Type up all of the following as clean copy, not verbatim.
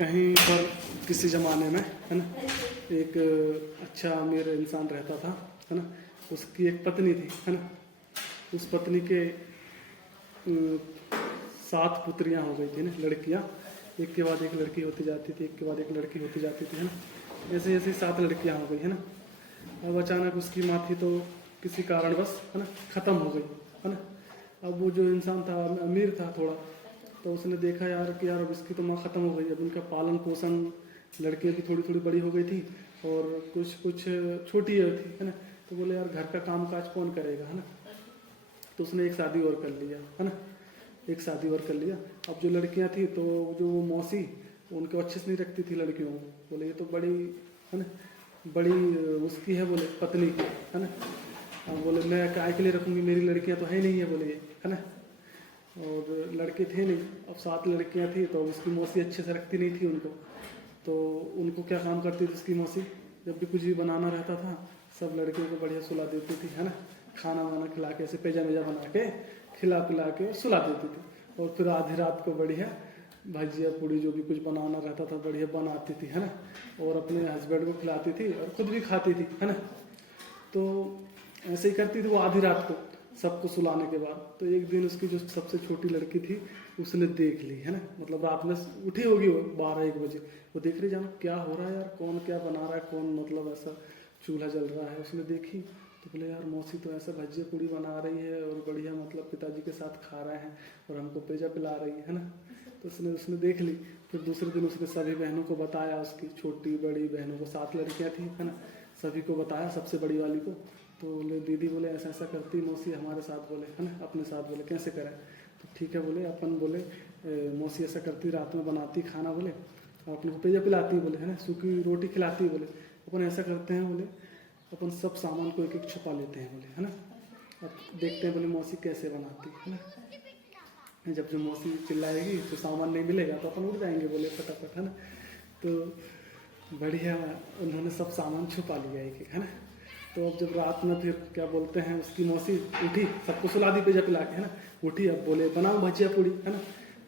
कहीं पर किसी ज़माने में, है ना, एक अच्छा अमीर इंसान रहता था, है ना। उसकी एक पत्नी थी, है ना। उस पत्नी के 7 पुत्रियां हो गई थी ना, लड़कियां। एक के बाद एक लड़की होती जाती थी, एक के बाद एक लड़की होती जाती थी, है ना। ऐसे ऐसे 7 लड़कियां हो गई, है ना। अब अचानक उसकी माँ थी तो किसी कारणवश, है ना, ख़त्म हो गई, है ना। अब वो जो इंसान था अमीर था थोड़ा, तो उसने देखा यार कि यार अब इसकी तो माँ ख़त्म हो गई। अब उनका पालन पोषण, लड़कियों की थोड़ी थोड़ी बड़ी हो गई थी और कुछ कुछ छोटी थी, है ना। तो बोले यार घर का काम काज कौन करेगा, है ना। तो उसने एक शादी और कर लिया, है ना। एक शादी और कर लिया। अब जो लड़कियां थी तो जो वो मौसी, उनको अच्छे से नहीं रखती थी लड़कियों को। बोले ये तो बड़ी, है ना, बड़ी उसकी है, बोले पत्नी की, है ना। अब बोले मैं काय के लिए रखूंगी, मेरी लड़कियां तो है नहीं है, बोले ये, है ना। और लड़के थे नहीं, अब 7 लड़कियां थी तो उसकी मौसी अच्छे से रखती नहीं थी उनको। तो उनको क्या काम करती थी उसकी मौसी, जब भी कुछ भी बनाना रहता था सब लड़कियों को बढ़िया सुला देती थी, है ना। खाना वाना खिला के, ऐसे पेजा मेजा बना के खिला पिला के और सुला देती थी। और फिर आधी रात को बढ़िया भजिया पूड़ी जो भी कुछ बनाना रहता था बढ़िया बनाती थी, है ना। और अपने हस्बैंड को खिलाती थी और खुद भी खाती थी, है ना। तो ऐसे ही करती थी वो आधी रात को सबको सुलाने के बाद। तो एक दिन उसकी जो सबसे छोटी लड़की थी उसने देख ली, है ना। मतलब रात में उठी होगी वो 12-1 बजे, वो देख रही जानो क्या हो रहा है यार, कौन क्या बना रहा है, कौन मतलब ऐसा चूल्हा जल रहा है। उसने देखी तो बोले यार मौसी तो ऐसा भजिया पूड़ी बना रही है और बढ़िया मतलब पिताजी के साथ खा रहे हैं और हमको पेजा पिला रही है ना। तो उसने उसने देख ली। फिर दूसरे दिन उसने सभी बहनों को बताया, उसकी छोटी बड़ी बहनों को, 7 लड़कियां थी, है ना। सभी को बताया, सबसे बड़ी वाली को। तो बोले दीदी बोले ऐसा ऐसा करती मौसी हमारे साथ, बोले, है ना, अपने साथ। बोले कैसे करें, तो ठीक है बोले अपन, बोले मौसी ऐसा करती, रात में बनाती खाना, बोले और अपन को पेजा पिलाती, बोले, है ना, सूखी रोटी खिलाती, बोले अपन ऐसा करते हैं, बोले अपन सब सामान को एक एक छुपा लेते हैं, बोले, है ना। अब देखते हैं बोले मौसी कैसे बनाती, है ना। जब जो मौसी चिल्लाएगी तो सामान नहीं मिलेगा तो अपन उड़ जाएंगे, बोले फटाफट, है ना। तो बढ़िया उन्होंने सब सामान छुपा लिया एक एक, है ना। तो अब जब रात में फिर क्या बोलते हैं उसकी मौसी उठी, सबको सुला दी पेजा पिला के, है ना। उठी, अब बोले बनाओ भजिया पूड़ी, है ना।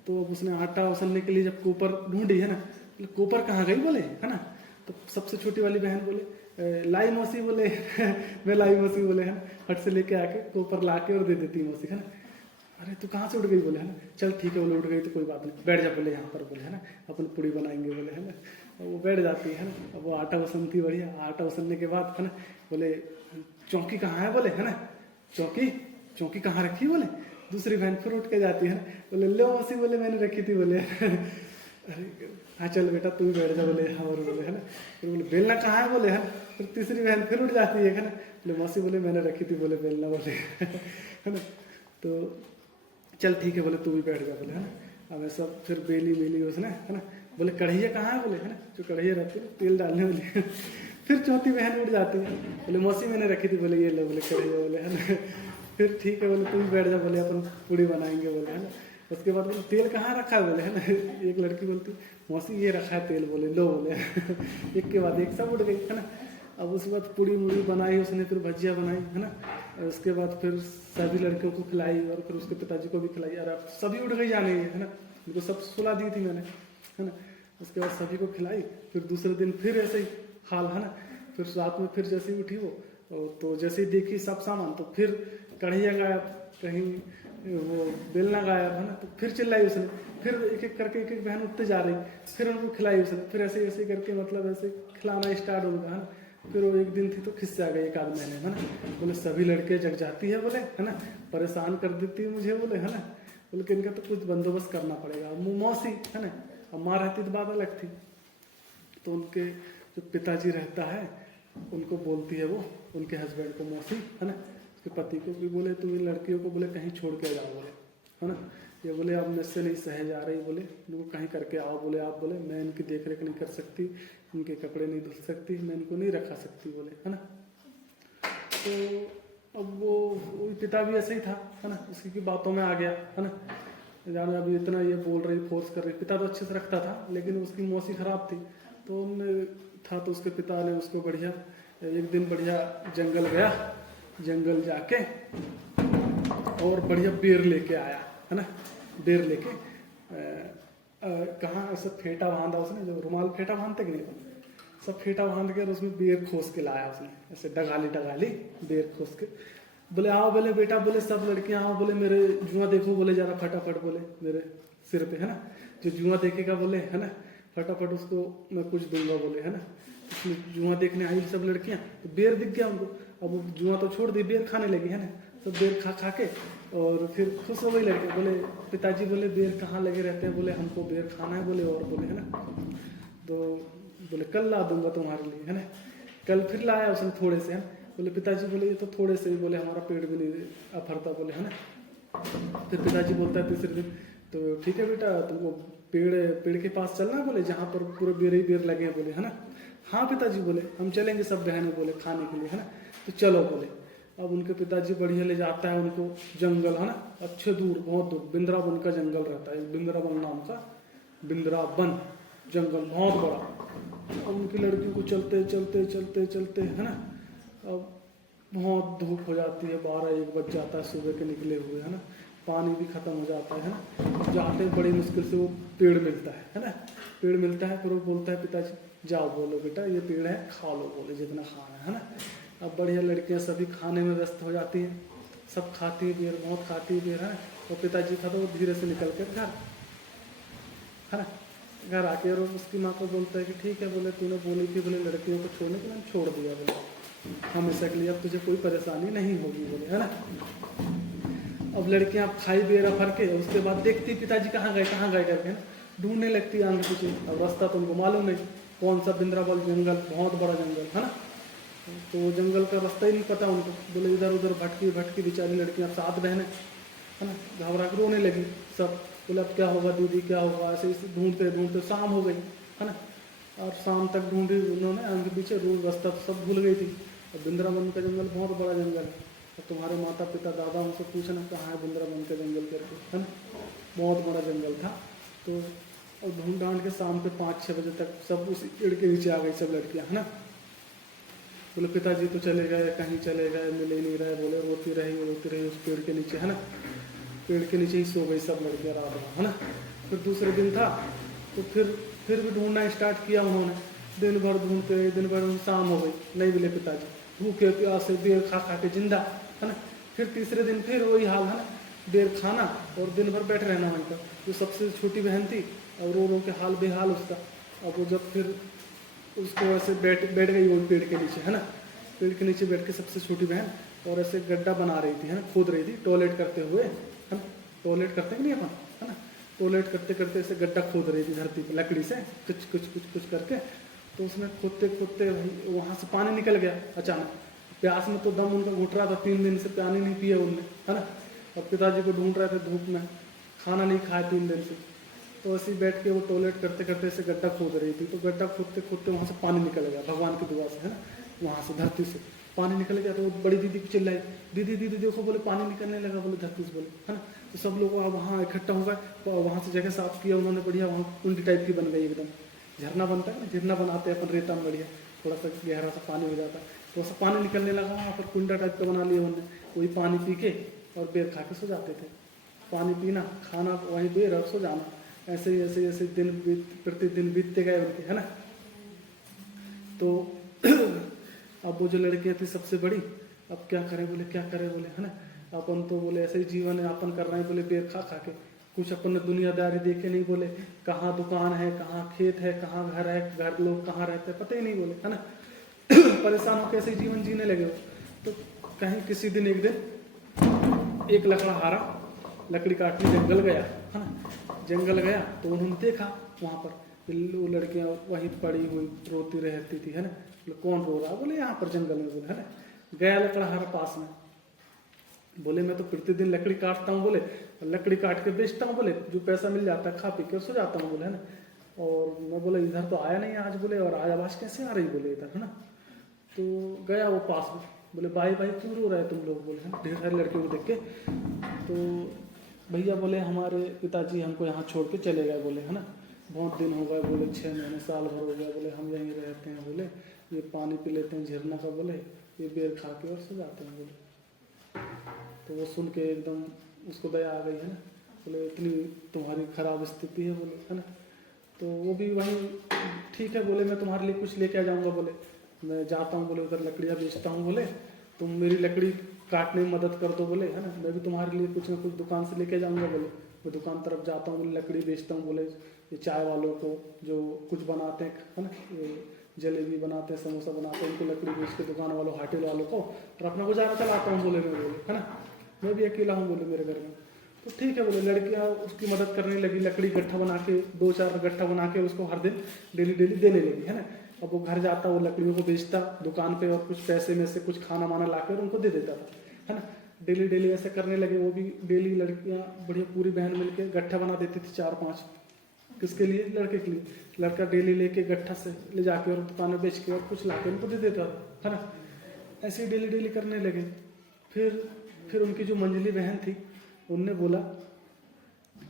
तो अब उसने आटा उसलने के लिए जब कोपर ढूंढी, है ना, कोपर कहाँ गई, बोले, है ना। तो सबसे छोटी वाली बहन बोले लाई मौसी, बोले मैं लाई मौसी, बोले, है ना। हट से लेके आके कोपर ला के और दे देती मौसी, है ना। अरे तू कहाँ से उठ गई, बोले, है ना। चल ठीक है, बोले उठ गई तो कोई बात नहीं, बैठ जा बोले यहाँ पर, बोले, है ना, अपन पूड़ी बनाएंगे, बोले, है ना। वो बैठ जाती है ना। अब वो आटा उसनती, बढ़िया आटा उसनने के बाद, है ना, बोले चौकी कहाँ है, बोले, है ना। चौकी चौकी कहाँ रखी, बोले। दूसरी बहन फिर उठ के जाती है ना, बोले लो मौसी, बोले मैंने रखी थी, बोले अरे हाँ चल बेटा तू भी बैठ जा, बोले हाँ, और बोले, है ना। फिर बोले बेलना कहाँ है, बोले, है ना। फिर तीसरी बहन फिर उठ जाती है ना, बोले मौसी, बोले मैंने रखी थी, बोले बेलना, बोले है ना। तो चल ठीक है, बोले तू भी बैठ जा, बोले, है ना। अब सब फिर बेली बेली उसने, है ना। बोले कढ़ैया कहाँ है, बोले, है ना, जो कढ़ैया रहती है तेल डालने वाली फिर चौथी बहन उठ जाती है, बोले मौसी मैंने रखी थी, बोले ये लो, बोले कढ़ैया, बोले, है ना। फिर ठीक है, बोले तू भी बैठ जा, बोले अपन पूड़ी बनाएंगे, बोले, है ना। उसके बाद बोले तेल कहाँ रखा है, बोले, है ना। एक लड़की बोलती मौसी ये रखा है तेल, बोले लो, बोले एक के बाद एक सब उठ गई, है ना। अब उसके बाद पूड़ी मुड़ी बनाई उसने, फिर भजिया बनाई, है ना। और उसके बाद फिर सभी लड़कियों को खिलाई और फिर उसके पिताजी को भी खिलाई। यार अब सभी उठ गई जाने, है ना, उनको सब सुला दी थी मैंने, है ना। उसके बाद सभी को खिलाई। फिर दूसरे दिन फिर ऐसे ही हाल, है ना। फिर रात में फिर जैसे ही उठी वो, तो जैसे ही देखी सब सामान तो फिर कढ़ैया गायब, कहीं वो बेलना गायब, है ना। तो फिर चिल्लाई उसने, फिर एक एक करके एक एक बहन उठते जा रही, फिर उनको खिलाई उसने, फिर ऐसे ऐसे करके मतलब ऐसे खिलाना स्टार्ट हो गया, है ना। फिर वो एक दिन थी तो खिस्सा आ गई 1 आध महीने, है ना। बोले सभी लड़के जग जाती है, बोले, है ना, परेशान कर देती है मुझे, बोले, है ना। बोले कि इनका तो कुछ बंदोबस्त करना पड़ेगा। मौसी, है ना, अब माँ रहती तो बात अलग थी। तो उनके जो पिताजी रहता है उनको बोलती है वो, उनके हस्बैंड को मौसी, है ना, उसके पति को भी, बोले तुम इन लड़कियों को, बोले कहीं छोड़ के जाओ, बोले, है ना। ये बोले अब मुझसे नहीं सहे जा रही, बोले इनको कहीं करके आओ, बोले आप, बोले मैं इनकी देख रेख नहीं कर सकती, इनके कपड़े नहीं धुल सकती, मैं इनको नहीं रखा सकती, बोले, है ना। तो अब वो पिता भी ऐसे ही था, है ना, उसकी की बातों में आ गया, है ना। जाने अभी इतना ये बोल रही, फोर्स कर रही। पिता तो अच्छे से रखता था लेकिन उसकी मौसी खराब थी, तो उनने था तो उसके पिता ने उसको बढ़िया एक दिन बढ़िया जंगल गया, जंगल जाके और बढ़िया बेर लेके आया, है ना। बेर लेके कहाँ ऐसा फेंटा बांधा उसने, जो रुमाल फेंटा बांधते कि नहीं अपन, सब फेंटा बांध के और उसमें बेर खोस के लाया उसने, ऐसे डगाली डगाली बेर खोस के। बोले आओ, बोले बेटा, बोले सब लड़कियां आओ, बोले मेरे जुआ देखो, बोले जरा फटाफट, बोले मेरे सिर पे, है ना, जो जुआ देखेगा बोले, है ना, फटाफट उसको मैं कुछ दूंगा, बोले, है ना। इसमें जुआ देखने आई सब लड़कियां, तो बेर दिख गया उनको। अब वो जुआ तो छोड़ दी, बेर खाने लगी, है ना, सब बेर खा खा के, और फिर खुश हो गई लड़के। बोले पिताजी, बोले बेर कहाँ लगे रहते हैं, बोले हमको बेर खाना है, बोले, और बोले, है ना, तो बोले कल ला दूंगा तुम्हारे लिए, है ना। कल फिर लाया उसने थोड़े से, है। बोले पिताजी, बोले ये तो थोड़े से ही, बोले हमारा पेट भी नहीं अफरता, बोले, है ना। फिर पिताजी बोलता है तीसरे दिन, तो ठीक है बेटा, तुमको पेड़ के पास चलना है, बोले जहाँ पर पूरे बेर ही बेर लगे हैं, बोले, है ना। हाँ पिताजी, बोले हम चलेंगे सब बहनें, बोले खाने के लिए, है ना, तो चलो, बोले। अब उनके पिताजी बढ़िया ले जाता है उनको जंगल, है ना, अच्छे दूर, बहुत दूर, बिंद्रावन का जंगल रहता है, बिंद्रावन नाम का, बिंद्रावन जंगल बहुत बड़ा। अब उनकी लड़कियों को चलते चलते चलते चलते, है ना, अब बहुत धूप हो जाती है, 12-1 बज जाता है सुबह के निकले हुए, है ना, पानी भी खत्म हो जाता है ना। जाते बड़ी मुश्किल से वो पेड़ मिलता है ना, पेड़ मिलता है। फिर वो बोलता है पिताजी, जाओ, बोलो बेटा ये पेड़ है, खा लो, बोले जितना खाना है ना। अब बढ़िया लड़कियां सभी खाने में व्यस्त हो जाती हैं, सब खाती है बेर, बहुत खाती है बेर, है। और पिताजी था तो वो धीरे से निकल कर घर, है ना, घर आके और उसकी माँ को बोलता है कि ठीक है, बोले तूने बोली थी, बोले लड़कियों को छोड़ने के, मैंने छोड़ दिया, बोले हमेशा के लिए, अब तुझे कोई परेशानी नहीं होगी, बोले, है ना। अब लड़कियां खाई बेरा भर के, उसके बाद देखती पिताजी कहाँ गए करके, ना ढूंढने लगती है आगे पीछे। अब रास्ता तुमको मालूम नहीं कौन सा, बिंद्रावन जंगल, बहुत बड़ा जंगल, है ना, तो जंगल का रास्ता ही नहीं पता उनको। बोले इधर उधर भटकी भटकी बेचारी लड़कियां, 7 बहनें, है ना, घबरा कर रोने लगी सब। बोले अब क्या होगा दीदी, क्या होगा, ऐसे ढूंढते ढूंढते शाम हो गई, है ना। और शाम तक ढूंढी उन्होंने आगे पीछे, रोड रास्ता तो सब भूल गई थी। और बिंद्रावन का जंगल बहुत बड़ा जंगल है, और तुम्हारे माता पिता दादा उनसे पूछना कहाँ है बिंद्रावन का जंगल करके, है ना, बहुत बड़ा जंगल था। तो और ढूंढ ढांड के शाम के 5-6 बजे तक सब उस पेड़ के नीचे आ गई सब लड़कियां, है ना। बोले पिताजी तो चले गए, कहीं चले गए, मिले नहीं रहे, बोले रोती रही उस पेड़ के नीचे, है ना, पेड़ के नीचे ही सो गई सब लड़कियां रात में, है ना। फिर दूसरे दिन था तो फिर भी ढूंढना स्टार्ट किया उन्होंने, दिन भर ढूंढते रहे, दिन भर, शाम हो गई, नहीं मिले पिताजी, भूखे प्यासे बेर खा खा के जिंदा, है ना। फिर तीसरे दिन फिर वही हाल, है ना, बेर खाना और दिन भर बैठे रहना वहीं पर। जो सबसे छोटी बहन थी और रो के हाल बेहाल उसका। अब वो जब फिर उसको ऐसे बैठ गई वो पेड़ के नीचे, है ना, पेड़ के नीचे बैठ के सबसे छोटी बहन, और ऐसे गड्ढा बना रही थी, है ना, खोद रही थी टॉयलेट करते हुए, है ना, टॉयलेट करते कि नहीं अपन, है ना, टॉयलेट करते करते ऐसे गड्ढा खोद रही थी धरती पर लकड़ी से, कुछ कुछ कुछ कुछ करके। तो उसमें खोदते खोदते वहाँ से पानी निकल गया अचानक। प्यास में तो दम उनका घुट रहा था, 3 दिन से पानी नहीं पिया उनने, है ना। अब पिताजी को ढूंढ रहे थे धूप में, खाना नहीं खाया 3 दिन से। तो ऐसे ही बैठ के वो टॉयलेट करते करते ऐसे गड्ढा खोद रही थी, तो गड्ढा खोदते खोदते वहाँ से पानी निकल गया भगवान की दुआ से, है ना, वहाँ से धरती से पानी निकल गया। तो वो बड़ी दीदी को चिल्लाई, दीदी दीदी देखो, बोले पानी निकलने लगा, बोले धरती से, बोले, है ना। तो सब लोग वहाँ इकट्ठा हो गए, तो वहाँ से जगह साफ किया उन्होंने, बढ़िया वहाँ कुंडी टाइप की बन गई एकदम, झरना बनता है ना, झरना बनाते हैं अपन रेता में, बढ़िया थोड़ा सा गहरा सा पानी हो जाता है, तो वैसा पानी निकलने लगा वहाँ पर, कुंडा टाइप का बना लिया उन्होंने। वही पानी पी के और बेर खा के सो जाते थे, पानी पीना, खाना वहीं बेर और सो जाना, ऐसे ही ऐसे दिन प्रतिदिन बीतते गए उनके, है ना। तो अब वो जो लड़कियां थी सबसे बड़ी, अब क्या करें, बोले क्या करें, बोले, है ना, अपन तो बोले ऐसे ही जीवन यापन कर रहे हैं, बोले बेर खा खा के, कुछ अपन ने दुनियादारी देखे नहीं, बोले कहाँ दुकान है, कहाँ खेत है, कहाँ घर है, घर लोग कहाँ रहते हैं पता ही नहीं, बोले, है ना। परेशान होकर ऐसे ही जीवन जीने लगे। तो कहीं किसी दिन एक दिन एक लकड़हारा लकड़ी काटने जंगल गया, है ना, जंगल गया तो उन्होंने देखा वहाँ पर वो लड़कियाँ वहीं पड़ी हुई रोती रहती थी, है ना। बोले कौन रो रहा, बोले यहाँ पर जंगल में, बोले, है ना। गया लकड़हारा पास में, बोले मैं तो प्रतिदिन लकड़ी काटता हूँ, बोले लकड़ी काट के बेचता हूँ, बोले जो पैसा मिल जाता है खा पी के सो जाता हूँ, बोले, है ना। और मैं बोले इधर तो आया नहीं आज, बोले और आज आवाज़ कैसे आ रही, बोले इधर, है ना। तो गया वो पास में, बोले भाई भाई क्यों रो रहे तुम लोग, बोले, है ढेर सारी लड़कियों को देख के। तो भैया बोले हमारे पिताजी हमको यहाँ छोड़ के चले गए, बोले, है ना, बहुत दिन हो गए, बोले 6 महीने साल भर हो गया, बोले हम यहीं रहते हैं, बोले ये पानी पी लेते हैं झरना का, बोले ये बेर खा के और सो जाते हैं, बोले। तो वो सुन के एकदम उसको दया आ गई, है ना। बोले इतनी तुम्हारी खराब स्थिति है बोले, है ना। तो वो भी वहीं ठीक है बोले, मैं तुम्हारे लिए कुछ लेके आ जाऊँगा बोले, मैं जाता हूँ बोले उधर लकड़ियाँ बेचता हूँ बोले, तुम मेरी लकड़ी काटने में मदद कर दो बोले, है ना। मैं भी तुम्हारे लिए कुछ ना कुछ दुकान से लेके जाऊँगा बोले, मैं दुकान तरफ जाता हूँ बोले, लकड़ी बेचता हूँ बोले, ये चाय वालों को जो कुछ बनाते हैं, है ना, ये जलेबी बनाते हैं, समोसा बनाते हैं, उनको लकड़ी बेच के दुकान वालों, होटल वालों को, और अपना गुजारा चलाता हूँ बोले मैं बोले, है ना। मैं भी अकेला हूँ बोले मेरे घर में। तो ठीक है बोले, लड़कियाँ उसकी मदद करने लगी, लकड़ी गट्ठा बना के 2-4 गट्ठा बना के उसको हर दिन डेली डेली देने लगी, है ना। अब वो घर जाता, वो लकड़ियों को बेचता दुकान पे, और कुछ पैसे में से कुछ खाना वाना ला कर उनको दे देता था, है ना। डेली डेली ऐसे करने लगे वो भी, डेली लड़कियाँ बढ़िया पूरी बहन मिलके गट्ठा बना देती थी 4-5, किसके लिए, लड़के के लिए। लड़का डेली लेके गट्ठा से ले जाके और दुकान में बेच के और कुछ ला के उनको दे देता था, है ना। ऐसे ही डेली डेली करने लगे। फिर उनकी जो मंझली बहन थी उनने बोला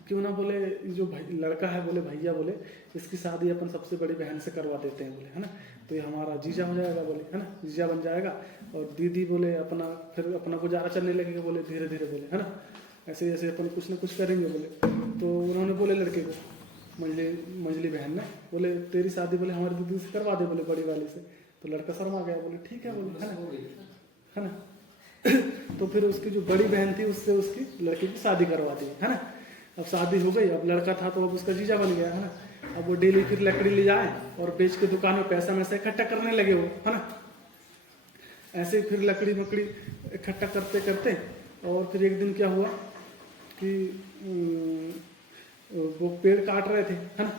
क्यों ना बोले जो भाई लड़का है बोले, भैया बोले इसकी शादी अपन सबसे बड़ी बहन से करवा देते हैं बोले, है ना। तो ये हमारा जीजा हो जाएगा बोले, है ना, जीजा बन जाएगा, और दीदी बोले अपना फिर अपना गुजारा चलने लगेगा बोले, धीरे धीरे बोले, है ना। ऐसे ऐसे अपन कुछ ना कुछ करेंगे बोले। तो उन्होंने बोले लड़के को, मंझली बहन ने बोले तेरी शादी बोले हमारी दीदी से करवा दे बोले, बड़ी वाली से। तो लड़का शर्मा गया, बोले ठीक है बोले, है ना। तो फिर उसकी जो बड़ी बहन थी उससे उसकी लड़की की शादी करवा दी, है ना। अब शादी हो गई, अब लड़का था तो अब उसका जीजा बन गया, है ना। अब वो डेली फिर लकड़ी ले जाए और बेच के दुकान में पैसा में से इकट्ठा करने लगे वो, है ना। ऐसे ही फिर लकड़ी मकड़ी इकट्ठा करते करते, और फिर एक दिन क्या हुआ कि वो पेड़ काट रहे थे, है ना,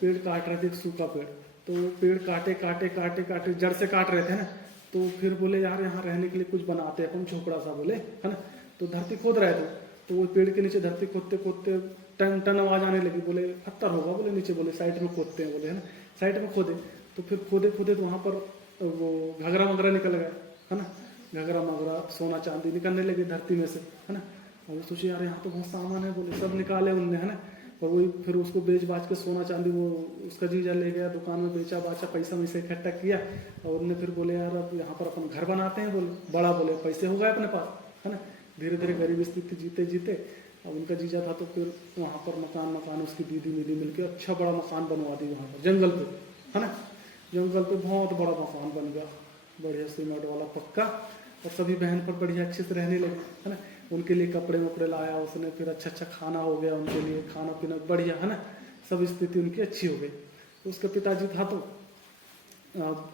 पेड़ काट रहे थे, एक सूखा पेड़। तो पेड़ काटे काटे काटे काटे जड़ से काट रहे थे ना। तो फिर बोले यार यहाँ रहने के लिए कुछ बनाते हैं अपन, झोपड़ा सा बोले, है ना। तो धरती खोद रहे थे, तो वो पेड़ के नीचे धरती खोदते खोदते टन टन आवाज आने लगी, बोले पत्थर होगा बोले नीचे, बोले साइड में खोदते हैं बोले, है ना। साइड में खोदे, तो फिर खोदे खोदे तो वहाँ पर वो घगरा मगरा निकल गया, है ना। घगरा मगरा सोना चांदी निकलने लगे धरती में से, है ना। और वो सोचे यार यहाँ तो बहुत सामान है बोले, सब निकाले उनने, है ना। और वही फिर उसको बेच बाच के सोना चांदी वो उसका जीजा ले गया दुकान में, बेचा बाचा, पैसा वैसे इकट्ठा किया। और उनने फिर बोले यार अब यहाँ पर अपन घर बनाते हैं बोले, बड़ा बोले पैसे हो गए अपने पास, है ना। धीरे धीरे गरीब स्थिति जीते जीते अब उनका जीजा था, तो फिर वहाँ पर मकान उसकी दीदी मीदी मिलकर अच्छा बड़ा मकान बनवा दी वहाँ पर जंगल पे, है ना। जंगल पे बहुत बड़ा मकान बन गया, बढ़िया सीमेंट वाला पक्का। और सभी बहन पर बढ़िया अच्छे से रहने लगे, है ना। उनके लिए कपड़े वपड़े लाया उसने, फिर अच्छा अच्छा खाना हो गया उनके लिए, खाना पीना बढ़िया, है ना। सब स्थिति उनकी अच्छी हो गई। तो उसका पिताजी था तो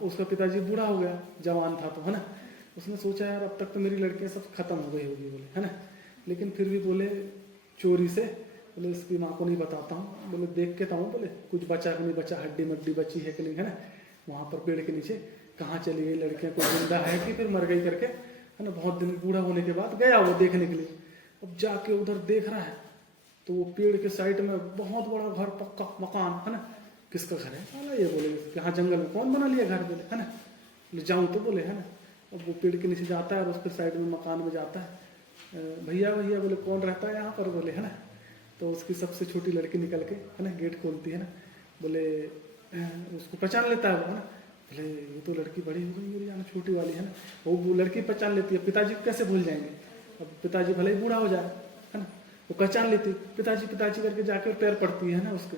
उसका पिताजी बूढ़ा हो गया, जवान था तो, है ना। उसने सोचा यार अब तक तो मेरी लड़कियां सब खत्म हो गई होगी बोले, है ना। लेकिन फिर भी बोले चोरी से बोले इसकी माँ को नहीं बताता हूँ, बोले देख के था हूँ बोले कुछ बचा कि नहीं बचा, हड्डी मड्डी बची है कि नहीं, है ना। वहाँ पर पेड़ के नीचे कहाँ चली गई लड़कियाँ, कोई जिंदा है कि फिर मर गई करके, है ना। बहुत दिन बूढ़ा होने के बाद गया वो देखने के लिए। अब जाके उधर देख रहा है तो वो पेड़ के साइड में बहुत बड़ा घर, पक्का मकान, है ना। किसका घर है बोला, ये बोले यहाँ जंगल में कौन बना लिया घर बोले, है ना। ले जाऊँ तो बोले, है ना। अब वो पेड़ के नीचे जाता है और उसके साइड में मकान में जाता है, भैया भैया बोले कौन रहता है यहाँ पर बोले, है ना। तो उसकी सबसे छोटी लड़की निकल के, है ना, गेट खोलती है ना, बोले उसको पहचान लेता है वो, है ना। बोले ये तो लड़की बड़ी हो गई मेरी, जाना छोटी वाली, है ना। वो लड़की पहचान लेती है, पिताजी कैसे भूल जाएंगे। अब पिताजी भले ही बूढ़ा हो जाए, है ना, वो पहचान लेती, पिताजी पिताजी करके जाके और पैर पड़ती है ना उसके।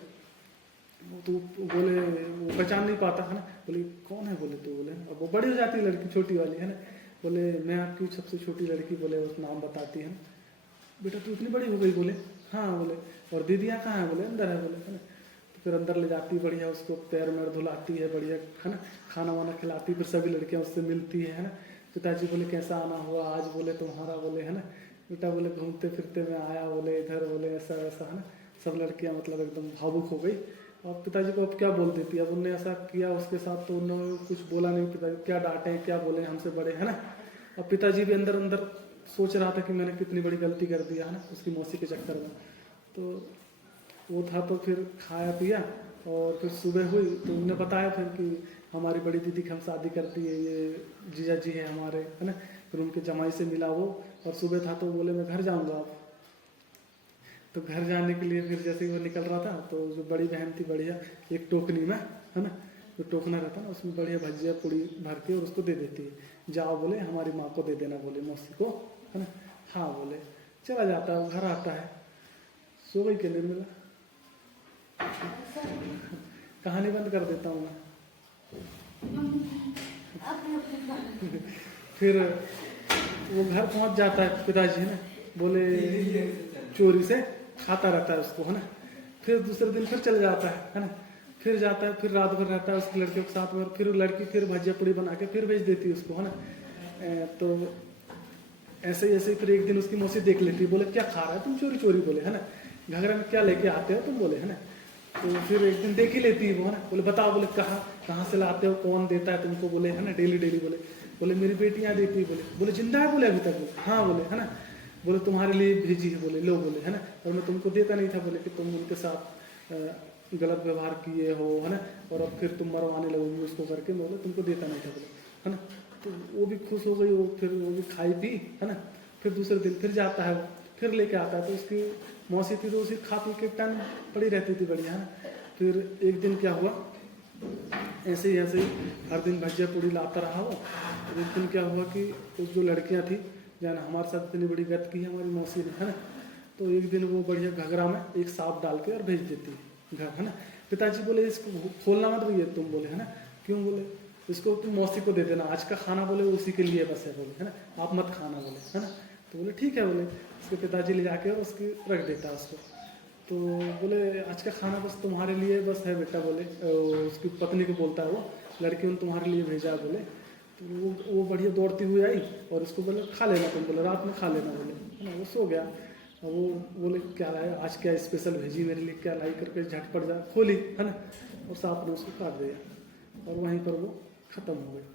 वो तो बोले वो पहचान नहीं पाता, है ना। बोले कौन है बोले, तो बोले अब वो बड़ी हो जाती है लड़की छोटी वाली, है ना। बोले मैं आपकी सबसे छोटी लड़की, बोले उस नाम बताती है। बेटा तू इतनी बड़ी हो गई बोले, हाँ बोले, और दीदियाँ कहाँ है बोले, अंदर है बोले, है ना। तो फिर अंदर ले जाती बढ़िया, उसको पैर में धुलाती है बढ़िया, है ना, खाना वाना खिलाती, फिर सभी लड़कियाँ उससे मिलती है ना। पिताजी बोले कैसा आना हुआ आज बोले तुम्हारा, बोले, है ना। बेटा बोले घूमते फिरते मैं आया बोले इधर, बोले ऐसा वैसा, है ना। सब लड़कियाँ मतलब एकदम भावुक हो गई। और पिताजी को अब क्या बोल देती, अब उनने ऐसा किया उसके साथ तो उन्होंने कुछ बोला नहीं, पिताजी क्या डांटे क्या बोले, हमसे बड़े, है ना। अब पिताजी भी अंदर अंदर सोच रहा था कि मैंने कितनी बड़ी गलती कर दिया, है ना, उसकी मौसी के चक्कर में। तो वो था, तो फिर खाया पिया और फिर सुबह हुई तो उन्होंने बताया फिर कि हमारी बड़ी दीदी की हम शादी करती है, ये जीजा जी है हमारे, है ना। फिर उनके जमाई से मिला वो, और सुबह था तो बोले मैं घर जाऊँगा अब। तो घर जाने के लिए फिर जैसे ही वो निकल रहा था तो जो बड़ी बहन थी बढ़िया एक टोकनी में, है ना, जो टोकना रहता ना उसमें बढ़िया भजिया पूड़ी भर के और उसको दे देती है, जाओ बोले हमारी माँ को दे देना बोले, मौसी को, है ना। हाँ बोले, चला जाता है, घर आता है। सो गई क्या निर्मला? कहानी बंद कर देता हूँ मैं। फिर वो घर पहुंच जाता है पिताजी, है ना, बोले चोरी से खाता रहता है उसको, है ना। फिर दूसरे दिन फिर चले जाता है ना, फिर जाता है, फिर रात भर रहता है उसकी लड़कियों के साथ में, फिर लड़की फिर भजिया पूड़ी बना के फिर भेज देती है उसको, है ना। तो ऐसे ही फिर एक दिन उसकी मौसी देख लेती है, बोले क्या खा रहा है तुम चोरी चोरी, बोले, है ना, घघरा में क्या लेके आते हो तुम, बोले, है ना। तो फिर एक दिन देख ही लेती है वो, है ना, बोले बताओ, बोले कहाँ से लाते हो, कौन देता है तुमको, बोले, है ना, डेली डेली, बोले मेरी बेटियाँ देती है, बोले जिंदा है, बोले अभी तक, बोले हाँ, बोले, है ना, बोले तुम्हारे लिए भेजी है, बोले लो, बोले, है ना, और मैं तुमको देता नहीं था, बोले कि तुम उनके साथ गलत व्यवहार किए हो, है ना, और अब फिर तुम मरवाने लगोगी उसको करके, बोले तुमको देता नहीं था, बोले, है ना। तो वो भी खुश हो गई, वो फिर वो भी खाई पी, है ना। फिर दूसरे दिन फिर जाता है, फिर लेके आता है, तो उसकी मौसी थी तो उसी खा पी के टन पड़ी रहती थी बढ़िया, है ना। फिर एक दिन क्या हुआ, ऐसे ही हर दिन भजिया पूड़ी लाता रहा वो। एक दिन क्या हुआ कि उस जो लड़कियां थी, जाना हमारे साथ इतनी बड़ी गत की है हमारी मौसी ने, है ना, तो एक दिन वो बढ़िया घघरा में एक सांप डाल के और भेज देती है घर, है ना। पिताजी बोले इसको खोलना मत भैया तुम, बोले, है ना, क्यों, बोले इसको तुम मौसी को दे देना, आज का खाना, बोले उसी के लिए बस है, बोले, है ना, आप मत खाना, बोले, है ना। तो बोले ठीक है, बोले उसके पिताजी ले जाके और उसकी रख देता है उसको। तो बोले आज का खाना बस तुम्हारे लिए बस है बेटा, बोले उसकी पत्नी को बोलता है वो, लड़की ने तुम्हारे लिए भेजा, बोले। तो वो बढ़िया दौड़ती हुई आई और उसको बोले खा लेना तुम, बोले रात में खा लेना, बोले, है ना। वो सो गया, और वो बोले क्या लाया आज, क्या स्पेशल भेजी मेरे लिए, क्या लाई, करके झटपट जा खोली, है ना, और सांप ने उसको काट दिया, और वहीं पर वो ख़त्म हो गई,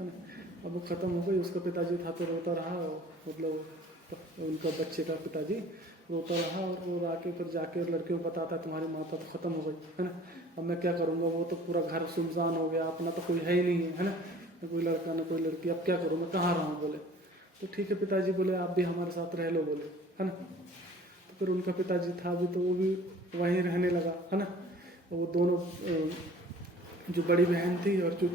है ना। अब वो ख़त्म हो गई, उसका पिताजी था तो रोता रहा, मतलब उनका बच्चे का पिताजी रोता रहा, और वो आके फिर जाके लड़कियों को बताता है तुम्हारी माता तो ख़त्म हो गई, है ना, अब मैं क्या करूँगा, वो तो पूरा घर सुनसान हो गया, अपना तो कोई है ही नहीं है ना, न कोई लड़का न कोई लड़की, अब क्या करूँ मैं, कहाँ रहूँ, बोले। तो ठीक है पिताजी बोले आप भी हमारे साथ रह लो, बोले, है ना। तो फिर उनका पिताजी था भी तो वो भी वहीं रहने लगा, है ना। वो दोनों जो बड़ी बहन थी और जो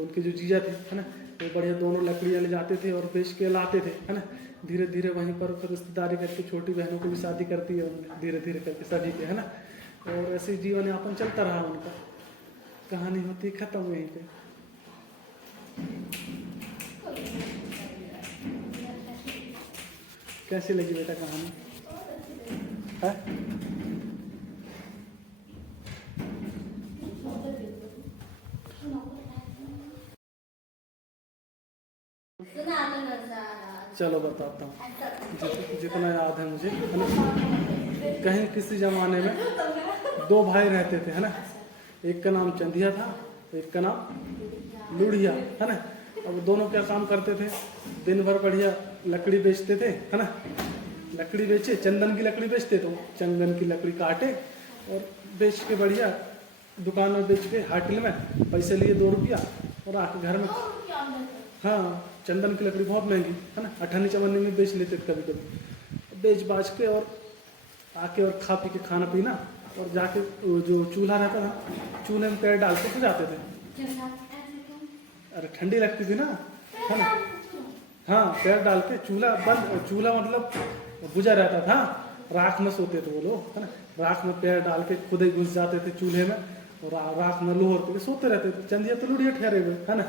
उनके जो जीजा थे, है ना, वो बढ़िया दोनों लकड़ियाँ ले जाते थे और बेच के लाते थे, है ना। धीरे धीरे वहीं पर फिर रिश्तेदारी करके छोटी बहनों की भी शादी करती है उन्होंने, धीरे धीरे करके सभी के, है ना। और ऐसे जीवन यापन चलता रहा उनका, कहानी होती खत्म वहीं पे। कैसी लगी बेटा कहानी, है? चलो बताता हूँ जितना याद है मुझे, है ना। कहीं किसी जमाने में दो भाई रहते थे, है ना, एक का नाम चंदिया था, एक का नाम लुढ़िया, है ना। अब दोनों क्या काम करते थे, दिन भर बढ़िया लकड़ी बेचते थे, है ना, लकड़ी बेचे, चंदन की लकड़ी बेचते, तो चंदन की लकड़ी काटे और बेच के बढ़िया दुकान में बेच के हाटिल में पैसे लिए 2 रुपया, और आके घर में, हाँ चंदन की लकड़ी बहुत महंगी, है ना, 98 चवन्नी में बेच लेते थे कभी कभी, बेच बाज के और आके और खा पी के खाना पीना, और जाके जो चूल्हा रहता था चूल्हे में पैर डाल के सो जाते थे। अरे ठंडी लगती थी ना, है ना, हाँ पैर डाल के चूल्हा बंद, और चूल्हा मतलब बुझा रहता था, राख में सोते थे वो लोग, है ना, राख में पैर डाल के खुद ही घुस जाते थे चूल्हे में, और राख में लोहर पे सोते रहते थे। चंदिया तो लुढ़िया ठहरे हुए, है ना,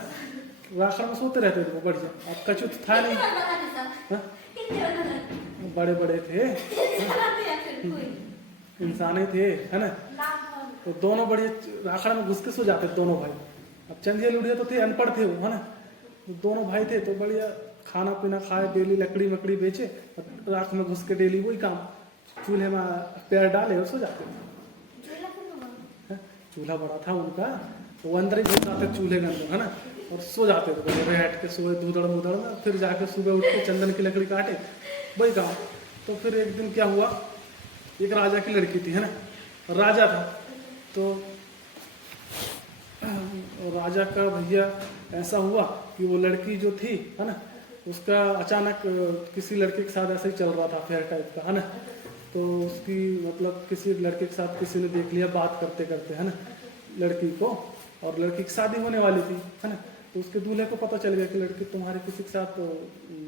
राख में सोते रहते थे वो बढ़िया। अब कछु तो था नहीं, बड़े बड़े थे, इंसान ही थे, है ना। तो दोनों बढ़िया राखड़ा में घुस के सो जाते दोनों भाई। अब चंदिया लुढ़िया तो थे, अनपढ़ थे वो, है ना, तो दोनों भाई थे तो बढ़िया खाना पीना खाए, डेली लकड़ी मकड़ी बेचे, राख में घुस के डेली वही काम, चूल्हे में पैर डाले और सो जाते थे। चूल्हा बड़ा था उनका, वो अंदर ही घुस जाते चूल्हे के अंदर, है ना, और सो जाते थे बैठ के, सोए धूधड़ मुधड़ में, फिर जाके सुबह उठ के चंदन की लकड़ी काटे, वही काम। तो फिर एक दिन क्या हुआ, एक राजा की लड़की थी, है ना, राजा था, तो राजा का भैया ऐसा हुआ कि वो लड़की जो थी, है ना, उसका अचानक किसी लड़के के साथ ऐसे ही चल रहा था, फेयर टाइप का, है ना। तो उसकी मतलब किसी लड़के के साथ किसी ने देख लिया बात करते करते, है ना, लड़की को, और लड़की की शादी होने वाली थी, है ना। तो उसके दूल्हे को पता चल गया कि लड़की तुम्हारे किसी के साथ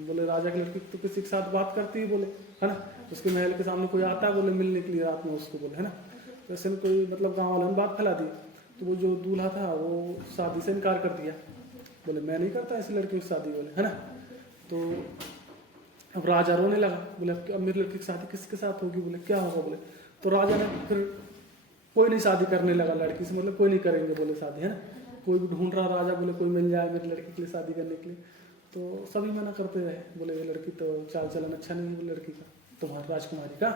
बोले राजा की लड़की तो किसी के साथ बात करती है बोले, है ना। उसके महल के सामने कोई आता है बोले मिलने के लिए रात में उसको बोले, है ना। तो ऐसे में कोई मतलब गाँव वालों ने बात फैला दी। तो वो जो दूल्हा था वो शादी से इनकार कर दिया, बोले मैं नहीं करता ऐसी लड़की की शादी बोले, है ना। तो अब राजा रोने लगा, बोले अब मेरी लड़की की शादी किसके साथ होगी, बोले क्या होगा बोले। तो राजा ने फिर कोई नहीं शादी करने लगा लड़की से, मतलब कोई नहीं करेंगे बोले शादी, है ना। कोई भी ढूंढ रहा राजा, बोले कोई मिल जाए मेरी लड़की के लिए शादी करने के लिए। तो सभी मना करते रहे, बोले ये लड़की तो चाल चलन अच्छा नहीं है लड़की का, तुम्हारी राजकुमारी का,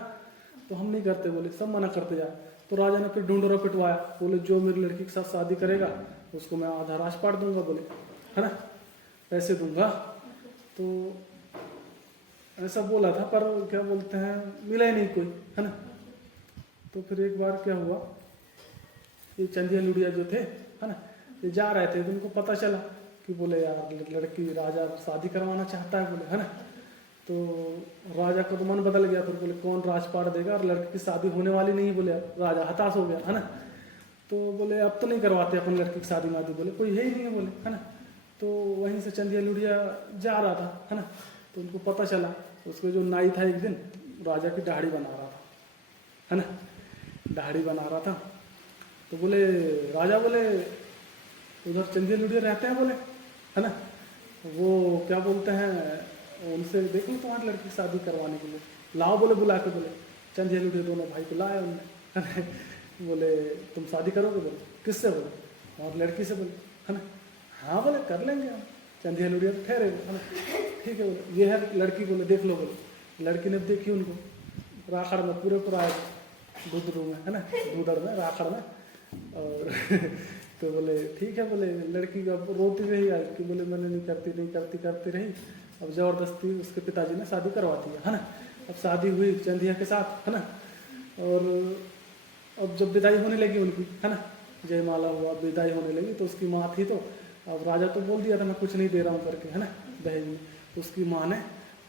तो हम नहीं करते बोले, सब मना करते जाए। तो राजा ने फिर ढूंढ पिटवाया, बोले जो मेरी लड़की के साथ शादी करेगा उसको मैं आधा राजपाट दूंगा बोले, है ना, पैसे दूंगा। तो ऐसा बोला था पर क्या बोलते हैं मिला ही नहीं कोई, है ना। तो फिर एक बार क्या हुआ, ये चंदिया लुढ़िया जो थे, है ना, ये जा रहे थे तो उनको पता चला कि बोले यार लड़की राजा शादी करवाना चाहता है बोले, है ना। तो राजा का तो मन बदल गया, फिर बोले कौन राजपाट देगा और लड़की की शादी होने वाली नहीं, बोले राजा हताश हो गया, है ना। तो बोले अब तो नहीं करवाते अपन लड़की की शादी वादी, बोले कोई है ही नहीं है बोले, है ना। तो वहीं से चंदिया लुढ़िया जा रहा था, है ना। तो उनको पता चला, उसके जो नाई था एक दिन राजा की दाढ़ी बना रहा था, है ना, दाढ़ी बना रहा था। तो बोले राजा बोले उधर चंदिया लुढ़िया रहते हैं बोले, है ना, वो क्या बोलते हैं उनसे देख लो तुम्हारी लड़की की शादी करवाने के लिए, लाओ बोले बुला के, बोले चंदिया लुढ़िया दोनों भाई को लाया उनने, है ना। बोले तुम शादी करोगे, बोले किससे, बोले और लड़की से, बोले है ना, हाँ बोले कर लेंगे हम। चंदिया लुढ़िया तो ठहरे, है ना, ठीक है बोले ये है लड़की, बोले देख लो, बोले लड़की ने देखी उनको राखड़ में पूरे पूरा दूधरू में, है ना, दूधड़ में राखड़ में, और तो बोले ठीक है, बोले लड़की का रोती रही आज कि बोले मैंने नहीं करती करती रही, अब ज़बरदस्ती उसके पिताजी ने शादी करवा दी, है ना। अब शादी हुई चंदिया के साथ, है ना, और अब जब विदाई होने लगी उनकी, है ना, जयमाला हुआ विदाई होने लगी, तो उसकी माँ थी, तो अब राजा तो बोल दिया था मैं कुछ नहीं दे रहा हूँ करके, है ना, दहेज में। तो उसकी माँ ने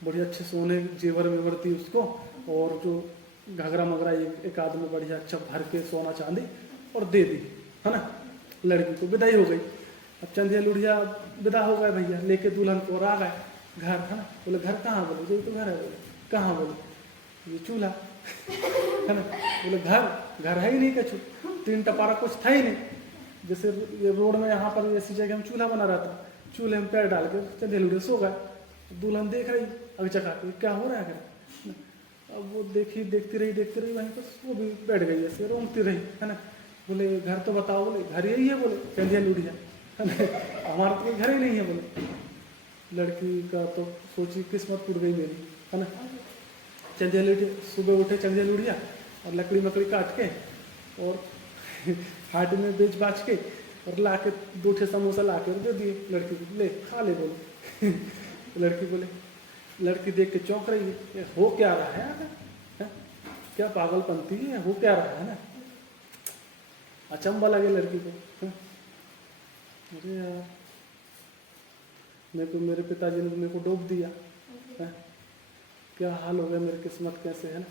बड़े अच्छे सोने जेवर वेवर दी उसको, और जो घाघरा मगरा एक आदमी बढ़िया अच्छा भर के सोना चांदी और दे दी, है ना। लड़की को विदाई हो गई। अब चंदिया लुढ़िया विदा हो गए भैया लेके दुल्हन को, और आ गए घर, है ना। बोले घर कहाँ, बोले जो तो घर है, बोले कहाँ, बोले ये चूल्हा, है ना। बोले घर है ही नहीं, कछु तीन टपारा कुछ था ही नहीं, जैसे ये रोड में यहाँ पर ऐसी जगह में चूल्हा बना रहता, चूल्हे में पैर डाल के चंदिया लुढ़िया सो गए। दुल्हन देख रही अभी चखा के क्या हो रहा है घर। अब वो देखती रही वहीं पर वो भी बैठ गई ऐसे रोती रही, है ना। बोले घर तो बताओ, बोले घर यही है, बोले चंदिया लुढ़िया, है ना, हमारा तो घर ही नहीं है, बोले। लड़की का तो सोची किस्मत टूट गई मेरी, है ना। चंदिया लुढ़िया सुबह उठे चंदिया लुढ़िया और लकड़ी मकड़ी काट के और हाट में बेच बाच के और ला के 2 समोसा ला के दे दिए लड़की को, ले खा ले, बोले। लड़की बोले, लड़की देख के चौंक रही है, ये हो क्या रहा है, क्या पागलपंती है, हो क्या रहा है ना। अचंबा लगे लड़की को, अरे यार मेरे पिताजी ने मेरे को डूब दिया, है? क्या हाल हो गया मेरी किस्मत कैसे, है ना।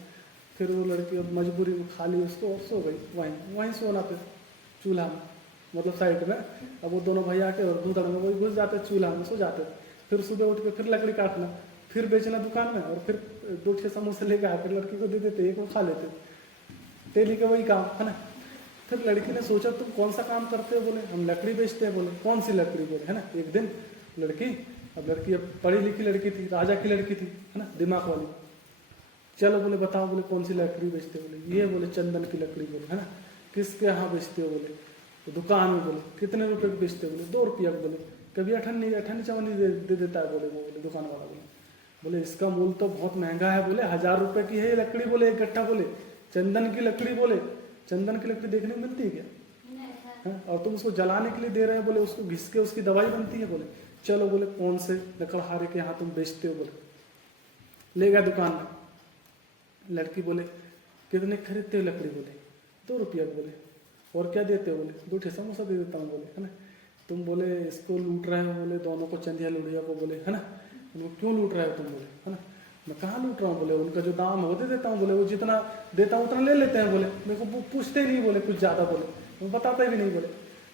फिर वो लड़की अब मजबूरी में खा ली उसको और सो गई वहीं सोना पे चूल्हा में, मतलब साइड में। अब वो दोनों भाई आके और दूधड़ में वही घुस जाते चूल्हा में सो जाते। फिर सुबह उठ के फिर लकड़ी काटना, फिर बेचना दुकान में, और फिर 2 समोसे लेके आकर लड़की को दे देते, एक वो खा लेते, डेली का वही काम, है ना। फिर लड़की ने सोचा तुम कौन सा काम करते हो, बोले हम लकड़ी बेचते हैं, बोले कौन सी लकड़ी, बोले है ना। एक दिन लड़की अब पढ़ी लिखी लड़की थी, राजा की लड़की थी, है ना, दिमाग वाली। चलो बोले बताओ, बोले कौन सी लकड़ी बेचते हो, बोले ये, बोले चंदन की लकड़ी, बोले है ना। किसके यहाँ बेचते हो, बोले तो दुकान में, बोले कितने रुपए की बेचते हो, बोले 2 रुपया, बोले कभी अठन्नी चवन्नी दे देता है, बोले दुकान वाला। बोले इसका मूल तो बहुत महंगा है, बोले 1000 रुपये की है ये लकड़ी, बोले एक गट्ठा, बोले चंदन की लकड़ी, बोले चंदन की लकड़ी देखने को मिलती है क्या, है? और तुम उसको जलाने के लिए दे रहे हो, बोले उसको घिस के उसकी दवाई बनती है, बोले चलो बोले कौन से लकड़हारे के यहाँ तुम बेचते हो, बोले ले गया दुकान में। लड़की बोले कितने खरीदते हो लकड़ी, बोले 2 रुपया, बोले और क्या देते हो, बोले 2 समोसा दे देता हूँ, बोले है ना। तुम बोले इसको लूट रहे हो, बोले दोनों को चंदिया लुढ़िया को, बोले है ना। उनको क्यों लूट रहे हो तुम, बोले है ना। मैं कहाँ लूट रहा हूँ, बोले उनका जो दाम है वो दे देता हूँ, बोले वो जितना देता हूँ उतना ले लेते हैं, बोले मेरे को पूछते ही नहीं, बोले कुछ ज़्यादा, बोले वो बताता ही भी नहीं, बोले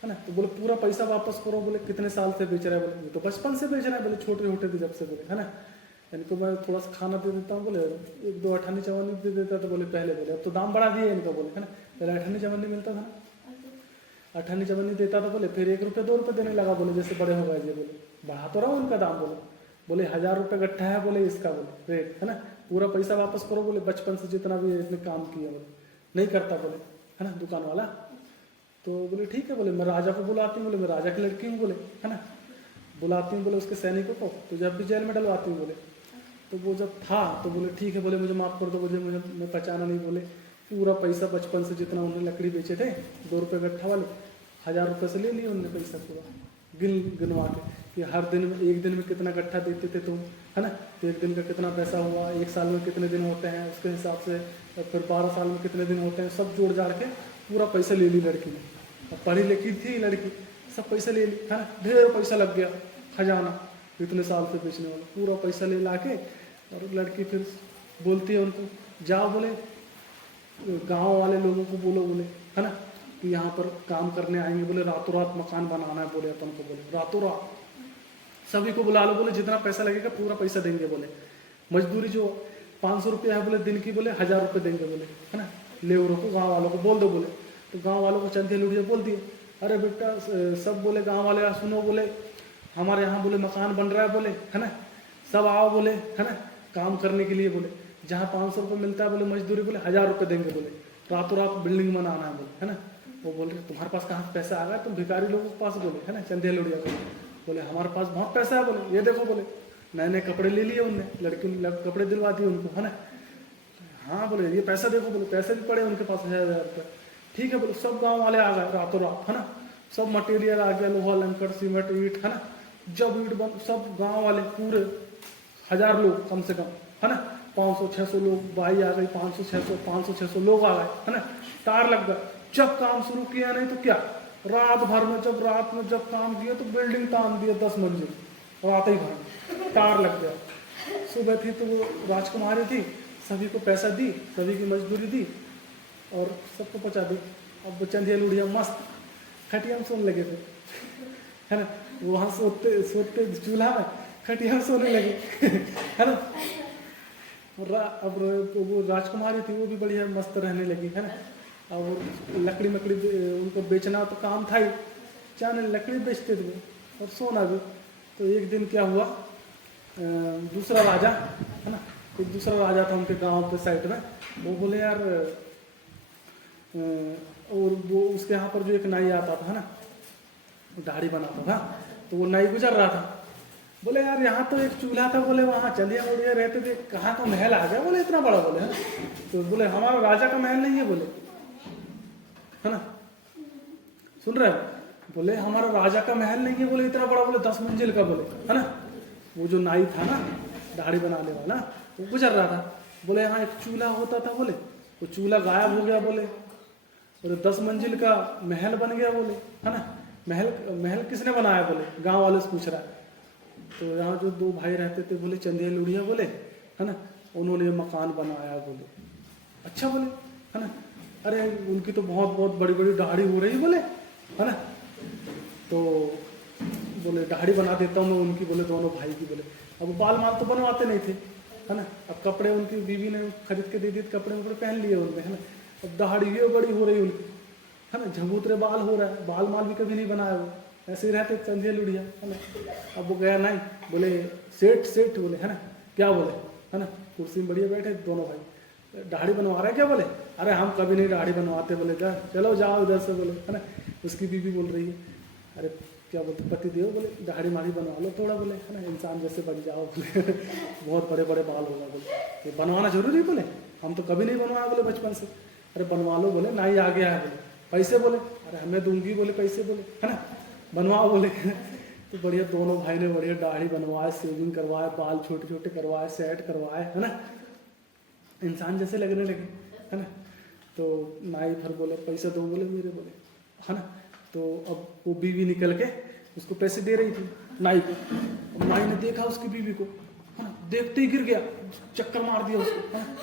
है ना। तो बोले पूरा पैसा वापस करो, बोले कितने साल से बेच रहा है, बोले तो बचपन से बेच रहा है, बोले छोटे छोटे थे जब से, बोले है ना। इनको मैं थोड़ा सा खाना दे देता हूँ, बोले 1-2 अठन्नी चवन्नी दे देता, तो बोले पहले, बोले अब तो दाम बढ़ा दिए इनका, बोले है ना। पहले अठन्नी चवन्नी मिलता था, अठन्नी चवन्नी देता था, बोले फिर 1 रुपये 2 रुपये देने लगा, बोले जैसे बड़े हो गए जी, बोले बढ़ा तो रहा हूँ उनका दाम, बोले 1000 रुपये गट्ठा है, बोले इसका, बोले रेट है ना, पूरा पैसा वापस करो, बोले बचपन से जितना भी इसने काम किया, बोले नहीं करता, बोले है ना दुकान वाला। तो बोले ठीक है, बोले मैं राजा को बुलाती हूँ, बोले मैं राजा की लड़की हूँ, बोले है ना, बुलाती हूँ, बोले उसके सैनिकों को, तो जब भी जेल में डलवाती हूँ, बोले। तो वो जब था तो बोले ठीक है, बोले मुझे माफ़ कर दो, मुझे मैं पहचाना नहीं, बोले पूरा पैसा बचपन से जितना उन्होंने लकड़ी बेचे थे 2 रुपये गट्ठा वाले, 1000 रुपये से ले लिए उन्होंने पैसा पूरा गिनवा के कि हर दिन में, एक दिन में कितना गट्ठा देते थे तुम, है ना, तो एक दिन का कितना पैसा हुआ, 1 साल में कितने दिन होते हैं उसके हिसाब से, फिर 12 साल में कितने दिन होते हैं, सब जोड़ जाड़ के पूरा पैसा ले ली लड़की ने। अब पढ़ी लिखी थी लड़की, सब पैसा ले ली, है ना, ढेर पैसा लग गया, खजाना इतने साल से बेचने वाला पूरा पैसा ले ला के। और लड़की फिर बोलती है उनको, जाओ बोले गांव वाले लोगों को बोलो, बोले है ना कि यहाँ पर काम करने आएंगे, बोले रातों रात मकान बनाना है, बोले अपन को, बोले रातों रात सभी को बुला लो, बोले जितना पैसा लगेगा पूरा पैसा देंगे, बोले मजदूरी जो 500 रुपया है, बोले दिन की, बोले 1000 रुपये देंगे, बोले है ना, लेबरों को गाँव वालों को बोल दो, बोले। तो गाँव वालों को चंदे लुढ़िया बोल दिए, अरे बेटा सब बोले गाँव वाले सुनो, बोले हमारे यहाँ बोले मकान बन रहा है, बोले है ना, सब आओ, बोले है ना काम करने के लिए, बोले जहाँ 500 रुपये मिलता है, बोले मजदूरी, बोले 1000 रुपये देंगे, बोले रातों रात बिल्डिंग बनाना है, बोले है ना। वो बोल रहे तुम्हारे पास कहाँ पैसा आ गया, तुम भिखारी लोगों के पास, बोले है ना, चंदे लुढ़िया को, बोले हमारे पास बहुत पैसा है, बोले ये देखो, बोले नए नए कपड़े ले लिए उनने, लड़की कपड़े दिलवा दिए उनको, है ना। हाँ बोले ये पैसा देखो, बोले पैसे भी पड़े उनके पास 1000 रुपये, ठीक है, बोले सब गाँव वाले आ गए रातों रात, है ना, सब मटेरियल आ गया, लोहा लंकड़ सीमेंट ईट, है ना, जब ईट बन सब गाँव वाले पूरे 1000 लोग कम से कम, है ना, 500-600 लोग, भाई आ गई 500-600 लोग आ गए, है ना, तार लग गया। जब काम शुरू किया नहीं तो क्या, रात भर में जब काम किया तो बिल्डिंग तान दिया 10 मंजिल, रात ही भर तार लग गया। सुबह थी तो वो राजकुमारी थी, सभी को पैसा दी, सभी की मजदूरी दी और सबको पहुँचा दी। अब चंदिया लुढ़िया मस्त खटिया में सोने लगे थे, है ना, वहाँ सोते चूल्हा में खटिया में सोने लगे है ना। अब वो राजकुमारी थी, वो भी बढ़िया मस्त रहने लगी, है ना। अब लकड़ी मकड़ी उनको बेचना तो काम था ही, चाहे लकड़ी बेचते थे और सोना भी। तो एक दिन क्या हुआ, दूसरा राजा, है ना, एक दूसरा राजा था उनके गांव के साइड में, वो बोले यार, और वो उसके यहाँ पर जो एक नाई आता था ना, दाढ़ी बनाता था, तो वो नाई गुजर रहा था, बोले यार यहाँ तो एक चूल्हा था, बोले वहाँ चंदिया लुढ़िया रहते थे, कहाँ का महल आ गया, बोले इतना बड़ा, बोले है। तो बोले हमारा राजा का महल नहीं है, बोले है ना, सुन रहे हो, बोले हमारा राजा का महल नहीं है, बोले इतना बड़ा, बोले 10 मंजिल का, बोले है ना। वो जो नाई था ना, दाढ़ी बनाने वाला, वो गुजर रहा था, बोले यहाँ एक चूल्हा होता था, बोले वो चूल्हा गायब हो गया, बोले 10 मंजिल का महल बन गया, बोले है ना। महल किसने बनाया, बोले गाँव वाले से पूछ रहा है। तो यहाँ जो 2 भाई रहते थे, बोले चंदिया लुढ़िया, बोले है ना, उन्होंने मकान बनाया, बोले अच्छा, बोले है ना, अरे उनकी तो बहुत बड़ी बड़ी दाढ़ी हो रही, बोले है ना। तो बोले दाढ़ी बना देता हूँ मैं उनकी, बोले दोनों भाई की, बोले अब बाल माल तो बनवाते नहीं थे, है ना। अब कपड़े उनकी बीवी ने खरीद के दे दिए, कपड़े पहन लिए उनने, है ना। अब दाढ़ी ये बड़ी हो रही उनकी, है ना, झबूतरे बाल हो रहा है, बाल माल भी कभी नहीं बनाया वो, ऐसे ही रहते चंदिया लुढ़िया, है ना। अब वो गया नहीं, बोले सेठ, बोले है ना, क्या, बोले है ना, कुर्सी में बढ़िया बैठे दोनों भाई, दाढ़ी बनवा रहे क्या, बोले अरे हम कभी नहीं दाढ़ी बनवाते, बोले क्या चलो जाओ इधर से, बोले है ना। उसकी बीवी बोल रही है, अरे क्या बोलते पति देव, बोले दाढ़ी माढ़ी बनवा लो थोड़ा, बोले है ना, इंसान जैसे बन जाओ, बोले बहुत बड़े बड़े बाल होगा, बोले ये बनवाना जरूरी, बोले हम तो कभी नहीं बनवाया, बोले बचपन से, अरे बनवा लो, बोले नाई आ गया है, बोले पैसे, बोले अरे हमें दूंगी, बोले पैसे, बोले है ना, बनवाओ, बोले। तो बढ़िया दोनों भाई ने बढ़िया दाढ़ी बनवाए, शेविंग करवाए, बाल छोटे छोटे करवाए, सेट करवाए, है ना, इंसान जैसे लगने लगे, है ना। तो नाई फिर बोले पैसा दो, बोले मेरे, बोले है ना। तो अब वो बीवी निकल के उसको पैसे दे रही थी नाई को, अब नाई ने देखा उसकी बीवी को, है ना, देखते ही गिर गया, चक्कर मार दिया उसको, है ना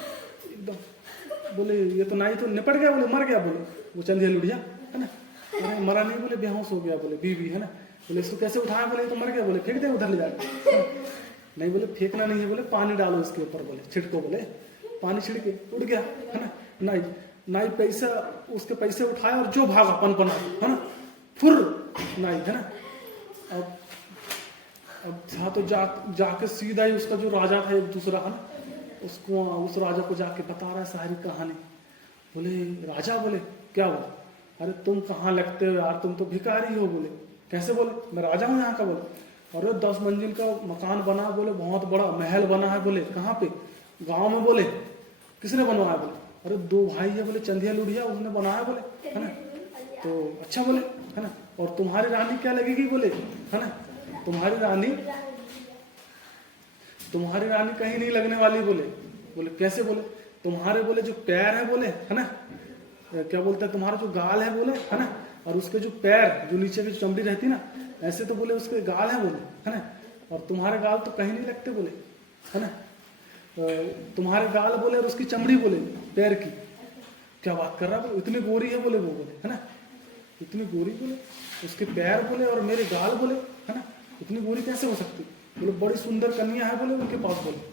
एकदम। बोले ये तो नाई तो निपट गया, बोले मर गया, बोले वो चंदिया लुढ़िया, है ना। अरे मरा नहीं, बोले बेहोश हो गया, बोले बीवी है ना। बोले इसको कैसे उठाया, बोले तो मर गया, बोले फेंक दे उधर ले जाके। नहीं बोले फेंकना नहीं है, बोले पानी डालो इसके ऊपर, बोले छिड़को, बोले पानी छिड़के उड़ गया है ना। नहीं नाई पैसा उसके पैसे उठाया और जो भागा पन है ना, फुर नाई है ना। अब था तो जाके सीधा ही उसका जो राजा था एक दूसरा है ना, उसको उस राजा को जाके बता रहा है सारी कहानी। बोले राजा, बोले क्या हुआ, अरे तुम कहाँ लगते हो यार, तुम तो भिखारी हो। बोले कैसे, बोले मैं राजा हूँ यहाँ का। बोले अरे 10 मंजिल का मकान बना, बोले बहुत बड़ा महल बना है। बोले कहाँ पे, गाँव में। बोले किसने बनवाया, बोले अरे 2 भाई है, बोले चंदिया लुढ़िया, उसने बनाया, बोले है ना। तो अच्छा, बोले है ना, और तुम्हारी रानी क्या लगेगी, बोले है ना, तुम्हारी रानी कहीं नहीं लगने वाली। बोले कैसे, बोले तुम्हारे, बोले जो पैर है, बोले है ना, क्या बोलते हैं, तुम्हारा जो गाल है, बोले है ना, और उसके जो पैर जो नीचे की चमड़ी रहती ना, ऐसे तो बोले उसके गाल है, बोले है ना, और तुम्हारे गाल तो कहीं नहीं लगते, बोले है ना। तुम्हारे गाल, बोले और उसकी चमड़ी, बोले पैर की, क्या बात कर रहा है, बोले इतनी गोरी है, बोले वो, बोले है ना, इतनी गोरी, बोले उसके पैर, बोले और मेरे गाल, बोले है ना, इतनी गोरी कैसे हो सकती। बोले बड़ी सुंदर कन्या है, बोले उनके पास। बोले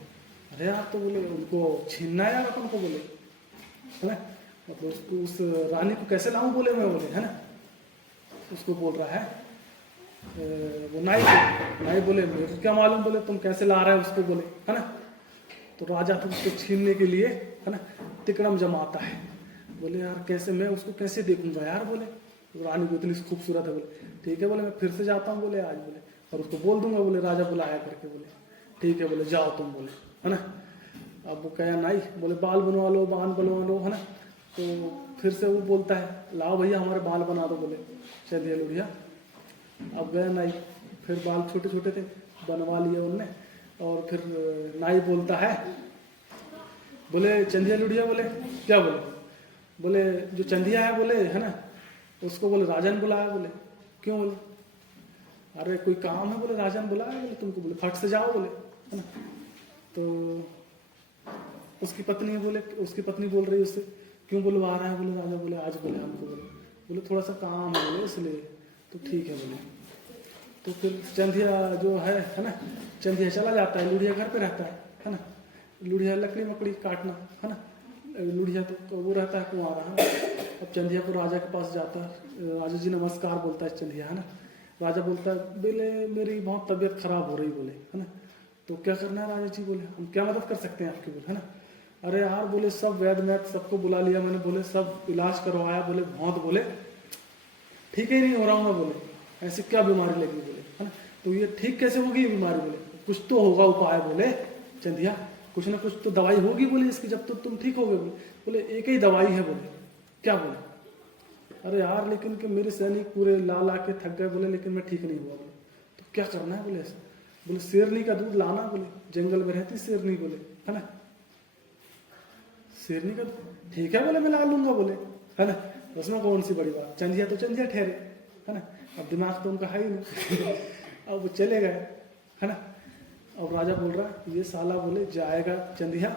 अरे यार, तो बोले उनको छीनना है यार अपन को, बोले है ना, मतलब उसको उस रानी को कैसे लाऊं, बोले मैं, बोले है ना। उसको बोल रहा है वो नाई बोले मेरे को क्या मालूम, बोले तुम कैसे ला रहे हो उसको, बोले है ना। तो राजा तो उसको छीनने के लिए है ना तिकड़म जमाता है। बोले यार कैसे, मैं उसको कैसे देखूंगा यार, बोले रानी को इतनी खूबसूरत है। बोले ठीक है, बोले मैं फिर से जाता हूँ, बोले आज, बोले और उसको बोल दूंगा, बोले राजा बुलाया करके। बोले ठीक है, बोले जाओ तुम, बोले है ना। अब वो कहा नाई, बोले बाल बनवा लो, बाल बनवा लो, है ना। तो फिर से वो बोलता है लाओ भैया हमारे बाल बना दो, बोले चंदिया लुढ़िया। अब गया नाई, फिर बाल छोटे छोटे थे, बनवा लिए उनने। और फिर नाई बोलता है, बोले चंदिया लुढ़िया, बोले क्या, बोले जो चंदिया है, बोले है ना, उसको बोले राजा ने बुलाया। बोले क्यों, बोले अरे कोई काम है, बोले राजा ने बुलाया, बोले तुमको, बोले फट से जाओ, बोले है ना। तो उसकी पत्नी, बोले उसकी पत्नी बोल रही है उससे, क्यों बुलवा रहा है, बोले राजा, बोले आज बोले हमको, बोले थोड़ा सा काम है, बोले इसलिए। तो ठीक है, बोले। तो फिर चंदिया जो है ना, चंदिया चला जाता है, लुढ़िया घर पे रहता है ना। लुढ़िया लकड़ी मकड़ी काटना है ना, लुढ़िया तो वो रहता है कुंवारा है ना। अब चंदिया को राजा के पास जाता है, राजा जी नमस्कार बोलता है चंदिया, है ना। राजा बोलता है बोले मेरी बहुत तबीयत खराब हो रही, बोले है ना। तो क्या करना है राजा जी, बोले हम क्या मदद कर सकते हैं आपकी, बोले है ना। अरे यार, बोले सब वैद्य मैथ सबको बुला लिया मैंने, बोले सब इलाज करवाया, बोले बहुत, बोले ठीक ही नहीं हो रहा हूँ मैं, बोले ऐसी क्या बीमारी लगी, बोले है ना। तो ये ठीक कैसे होगी ये बीमारी, बोले कुछ तो होगा उपाय, बोले चंदिया कुछ ना कुछ तो दवाई होगी, बोले इसकी, जब तो तुम ठीक हो गए। बोले एक ही दवाई है, बोले क्या, बोले अरे यार लेकिन कि मेरे सैनिक पूरे ला के थक गए, बोले लेकिन मैं ठीक नहीं हुआ। बोले तो क्या करना है, बोले ऐसा। बोले शेरनी का दूध लाना, बोले जंगल में रहती शेरनी, बोले है ना। शेरनी का, ठीक है, बोले मैं ला लूंगा, बोले है ना, उसमें कौन सी बड़ी बात, चंदिया तो चंदिया ठहरे, है ना। अब दिमाग तो उनका है ही नहीं। अब वो चले गए, है ना। अब राजा बोल रहा है ये साला, बोले जाएगा चंदिया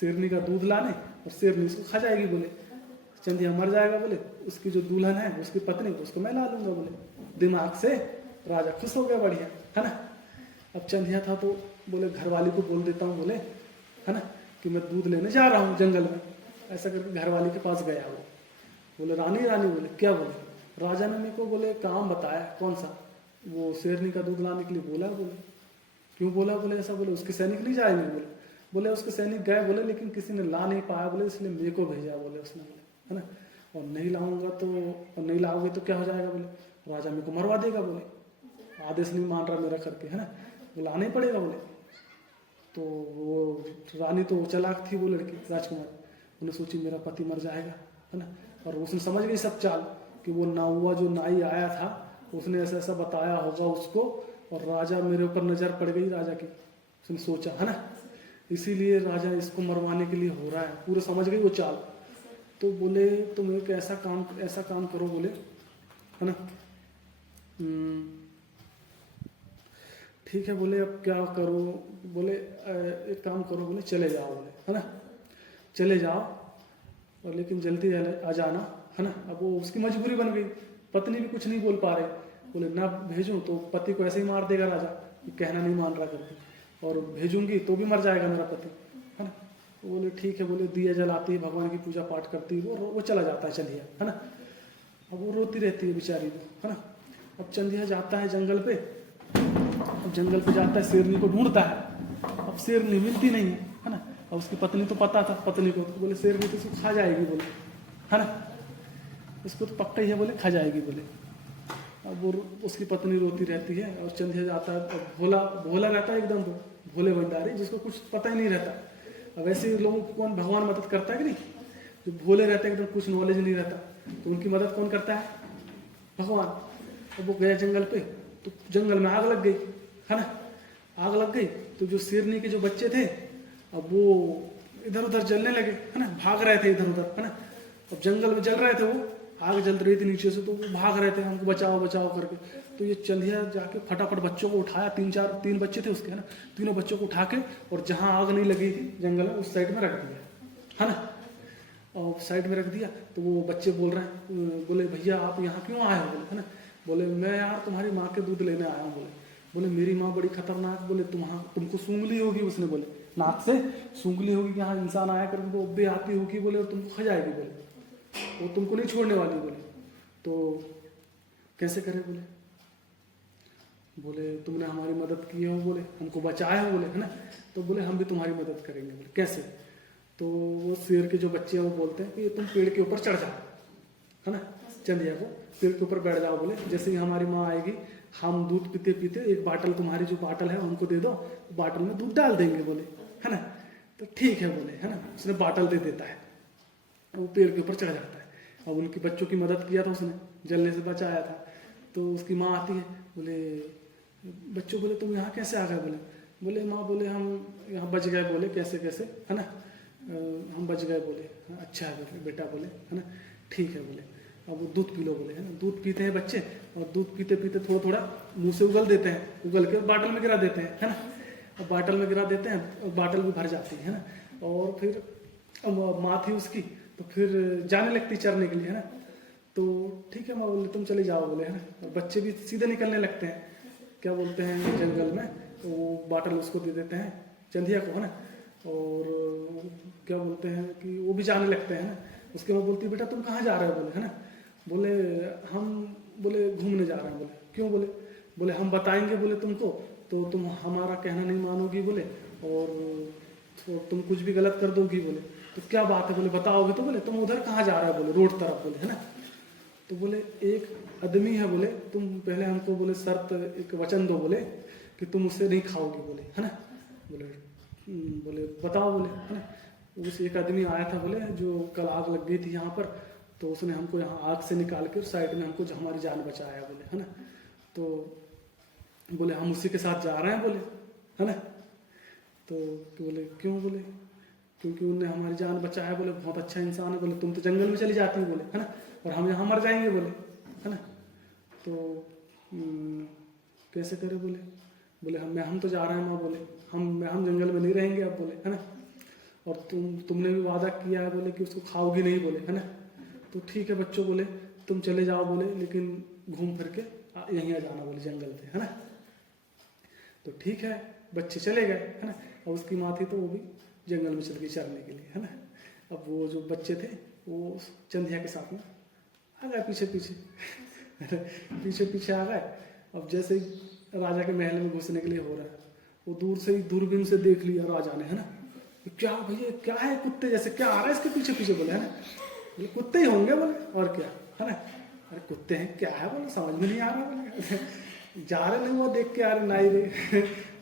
शेरनी का दूध लाने और शेरनी इसको खा जाएगी, बोले चंदिया मर जाएगा, बोले उसकी जो दुल्हन है उसकी पत्नी उसको मैं ला लूंगा, बोले दिमाग से। राजा खुश हो गया, बढ़िया है ना। अब चंदिया था तो बोले घरवाली को बोल देता हूँ, बोले है ना कि मैं दूध लेने जा रहा हूँ जंगल में। ऐसा करके घरवाली के पास गया वो। बोले रानी रानी, बोले क्या, बोले राजा ने मेरे को, बोले काम बताया, कौन सा, वो शेरनी का दूध लाने के लिए बोला। बोले क्यों बोला, बोले ऐसा, बोले उसके सैनिक नहीं जाएंगे, बोले उसके सैनिक गए, बोले लेकिन किसी ने ला नहीं पाया, बोले इसलिए मेरे को भेजा, बोले उसने, बोले है ना। और नहीं लाऊंगा तो, और नहीं लाओगे तो क्या हो जाएगा, बोले राजा मेरे को मरवा देगा, बोले आदेश नहीं मान रहा मेरा करके, है ना, वो लाना ही पड़ेगा, बोले। तो वो रानी तो चालाक थी, वो लड़की राजकुमार, उन्हें सोची मेरा पति मर जाएगा, है ना। और उसने समझ गई सब चाल कि वो नाउआ जो नाई आया था उसने ऐसा ऐसा बताया होगा उसको, और राजा मेरे ऊपर नजर पड़ गई राजा की, उसने सोचा, है ना, इसीलिए राजा इसको मरवाने के लिए हो रहा है, पूरे समझ गई वो चाल। तो बोले तुम एक ऐसा काम करो, बोले है ना, ठीक है, बोले अब क्या करो, बोले एक काम करो, बोले चले जाओ, बोले है ना, चले जाओ और लेकिन जल्दी आ जाना, है ना। अब वो उसकी मजबूरी बन गई, पत्नी भी कुछ नहीं बोल पा रहे, बोले ना भेजूं तो पति को ऐसे ही मार देगा राजा, ये कहना नहीं मान रहा करके, और भेजूंगी तो भी मर जाएगा मेरा पति, है ना। तो बोले ठीक है, बोले दिया जलाती है, भगवान की पूजा पाठ करती है, वो चला जाता है चंदिया, है ना। अब वो रोती रहती है बेचारी को, है ना। अब चंदिया जाता है जंगल पे, अब जंगल पे जाता है, शेरनी को ढूंढता है, अब शेरनी मिलती नहीं है ना। अब उसकी पत्नी तो पता था पत्नी को, तो बोले शेरनी तो उसको खा जाएगी, बोले, है ना, उसको तो पक्का ही है, बोले खा जाएगी, बोले। अब वो उसकी पत्नी रोती रहती है और चंदिया जाता है, अब भोला भोला रहता है एकदम, तो भोले भंडारी जिसको कुछ पता ही नहीं रहता। अब ऐसे लोगों को कौन भगवान मदद करता है कि नहीं, जो भोले रहते हैं एकदम, कुछ नॉलेज नहीं रहता, तो उनकी मदद कौन करता है, भगवान। अब वो गया जंगल पे, तो जंगल में आग लग गई, है ना। आग लग गई तो जो शेरनी के जो बच्चे थे, अब वो इधर उधर जलने लगे, है ना, भाग रहे थे इधर उधर, है ना। अब जंगल में जल रहे थे, वो आग जल रही थी नीचे से, तो वो भाग रहे थे हमको बचाओ बचाओ करके। तो ये चंदिया जाके फटाफट बच्चों को उठाया, तीन बच्चे थे उसके, है ना, तीनों बच्चों को उठा के और जहाँ आग नहीं लगी थी जंगल में उस साइड में रख दिया, है ना। और साइड में रख दिया तो वो बच्चे बोल रहे हैं, बोले भैया आप यहाँ क्यों आए हो, बोले, है ना। बोले मैं यार तुम्हारी माँ के दूध लेने आया हूँ, बोले मेरी माँ बड़ी खतरनाक, बोले तुमको सूंघ ली होगी उसने, बोले नाक से सूंघ ली होगी, यहाँ इंसान आया कर वो भी आती होगी, बोले और तुमको खा जाएगी, बोले वो तुमको नहीं छोड़ने वाली, बोले तो कैसे करे, बोले तुमने हमारी मदद की है, बोले हमको बचाया है, बोले, है ना। तो बोले हम भी तुम्हारी मदद करेंगे, बोले कैसे। तो वो शेर के जो बच्चे हैं वो बोलते हैं कि तुम पेड़ के ऊपर चढ़ जाओ, है ना, चंदिया को पेड़ के ऊपर बैठ जाओ, बोले जैसे ही हमारी माँ आएगी हम दूध पीते पीते एक बाटल, तुम्हारी जो बाटल है उनको दे दो, बाटल में दूध डाल देंगे, बोले, है ना। तो ठीक है, बोले, है ना। उसने बाटल दे देता है, वो पेड़ के ऊपर चढ़ जाता है। अब उनकी बच्चों की मदद किया था उसने, जलने से बचाया था। तो उसकी माँ आती है, बोले बच्चों, बोले तुम यहाँ कैसे आ गए, बोले माँ, बोले हम यहाँ बच गए, बोले कैसे कैसे, है ना, हम बच गए, बोले अच्छा है, बोले बेटा, बोले, है ना, ठीक है, बोले अब वो दूध पी लो, बोले, है ना। दूध पीते हैं बच्चे, और दूध पीते पीते थोड़ा थोड़ा मुंह से उगल देते हैं, उगल के बाटल में गिरा देते हैं, है ना। अब बाटल में गिरा देते हैं, और बाटल भी भर जाती है ना। और फिर माँ थी उसकी, तो फिर जाने लगती चरने के लिए, है ना। तो ठीक है माँ, बोले तुम चले जाओ, बोले, है ना। और बच्चे भी सीधे निकलने लगते हैं, क्या बोलते हैं, जंगल में। तो वो बाटल उसको दे देते हैं चंदिया को, है ना। और क्या बोलते हैं कि वो भी जाने लगते हैं ना। उसके बाद बोलती है बेटा तुम कहाँ जा रहे हो, बोले, है ना। बोले हम, बोले घूमने जा रहे हैं, बोले क्यों, बोले हम बताएंगे, बोले तुमको, तो तुम हमारा कहना नहीं मानोगी, बोले, और तो तुम कुछ भी गलत कर दोगी, बोले तो क्या बात है, बोले बताओगे तो, बोले तुम उधर कहाँ जा रहे हो, बोले रोड तरफ, बोले, है ना। तो बोले एक आदमी है, बोले तुम पहले हमको, बोले शर्त एक वचन दो, बोले कि तुम उससे नहीं खाओगे, बोले, है ना। बोले बताओ, बोले, है ना। उस एक आदमी आया था, बोले जो कल आग लग गई थी यहाँ पर, तो उसने हमको यहाँ आग से निकाल के साइड में हमको हमारी जान बचाया, बोले, है ना। तो बोले हम उसी के साथ जा रहे हैं, बोले, है ना। तो बोले क्यों, बोले क्योंकि उनने हमारी जान बचाया, बोले बहुत अच्छा इंसान है, बोले तुम तो जंगल में चली जाती हो, बोले, है ना, और हम यहाँ मर जाएंगे, बोले, है ना। तो कैसे करे, बोले हम तो जा रहे हैं माँ, बोले हम जंगल में नहीं रहेंगे अब, बोले, है ना। और तुमने भी वादा किया है, बोले कि उसको खाओगी नहीं, बोले, है ना। तो ठीक है बच्चों, बोले तुम चले जाओ, बोले लेकिन घूम फिर के यहीं आ जाना, बोले जंगल पे, है ना। तो ठीक है, बच्चे चले गए, है ना। और उसकी माँ थी तो वो भी जंगल में चल गई चरने के लिए, है ना। अब वो जो बच्चे थे वो चंदिया के साथ में आ गए पीछे पीछे आ गए। अब जैसे ही राजा के महल में घुसने के लिए हो रहा है, वो दूर से ही दूरबीन से देख लिया राजा ने, है ना। क्या भैया क्या है, कुत्ते जैसे क्या आ रहा है इसके पीछे पीछे, बोले, है ना। बोले कुत्ते ही होंगे, बोले और क्या, है ना। अरे कुत्ते हैं क्या है, बोले समझ में नहीं आ रहा, बोले जा रहे नहीं, वो देख के आ रहे नाई रे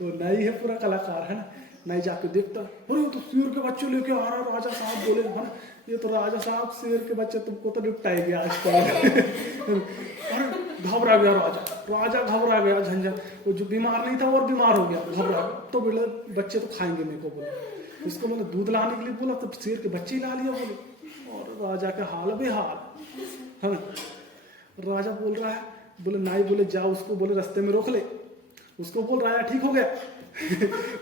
वो नाई है पूरा कलाकार, है ना। नाई जाके देखता, अरे तो शेर के बच्चे लेके आ रहा राजा साहब, बोले, है ना। ये तो राजा साहब शेर के बच्चे तुमको तो निपटाएंगे आज कल अरे घबरा गया राजा घबरा गया, झंझट, वो जो बीमार नहीं था और बीमार हो गया, घबरा गया। तो बोले बच्चे तो खाएंगे मेरे को, बोले इसको मैंने दूध लाने के लिए बोला तो शेर के बच्चे ही ला लिया, बोले। और राजा का हाल बेहाल, है ना। राजा बोल रहा है, बोले नाई, बोले जाओ उसको, बोले रास्ते में रोक ले, उसको बोल राजा ठीक हो गया